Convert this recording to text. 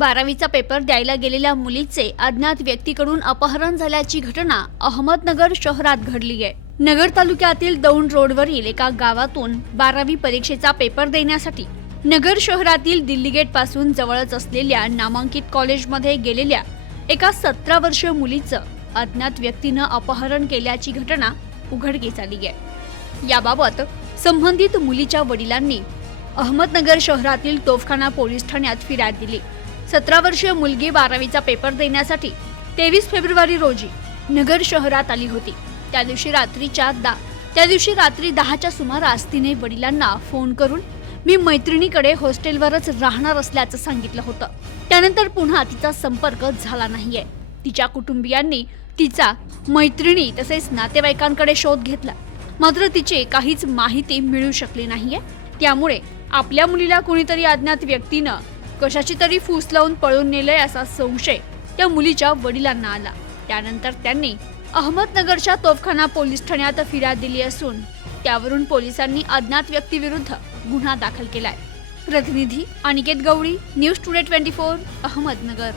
बारावीचा पेपर द्यायला गेलेल्या मुलीचे अज्ञात व्यक्तीकडून अपहरण झाल्याची घटना अहमदनगर शहरात घडली आहे. नगर तालुक्यातील दौंड रोडवरील एका गावातून बारावी परीक्षेचा पेपर देण्यासाठी नगर शहरातील दिल्ली गेटपासून जवळच असलेल्या नामांकित कॉलेजमध्ये गेलेल्या एका सतरा वर्षीय मुलीचं अज्ञात व्यक्तीनं अपहरण केल्याची घटना उघडकीस आली आहे. याबाबत संबंधित मुलीच्या वडिलांनी अहमदनगर शहरातील तोफखाना पोलीस ठाण्यात फिर्याद दिली. सतरा वर्षीय मुलगी बारावीचा पेपर देण्यासाठी तेवीस फेब्रुवारी रोजी नगर शहरात आली होती. त्या दिवशी रात्रीच्या दा त्या दिवशी रात्री दहाच्या सुमारास तिने वडिलांना फोन करून मी मैत्रिणीकडे हॉस्टेलवरच राहणार असल्याचं सांगितलं होतं. त्यानंतर पुन्हा तिचा संपर्क झाला नाहीये. तिच्या कुटुंबियांनी तिचा मैत्रिणी तसेच नातेवाईकांकडे शोध घेतला. मात्र तिची काहीच माहिती मिळू शकली नाहीये. त्यामुळे आपल्या मुलीला कुणीतरी अज्ञात व्यक्तीनं कशाची तरी फूस लावून पळून नेलंय असा संशय त्या मुलीच्या वडिलांना आला. त्यानंतर त्यांनी अहमदनगरच्या तोफखाना पोलीस ठाण्यात फिर्याद दिली असून त्यावरून पोलिसांनी अज्ञात व्यक्तीविरुद्ध गुन्हा दाखल केलाय. प्रतिनिधी Aniket Gawali news today twenty four Ahmednagar.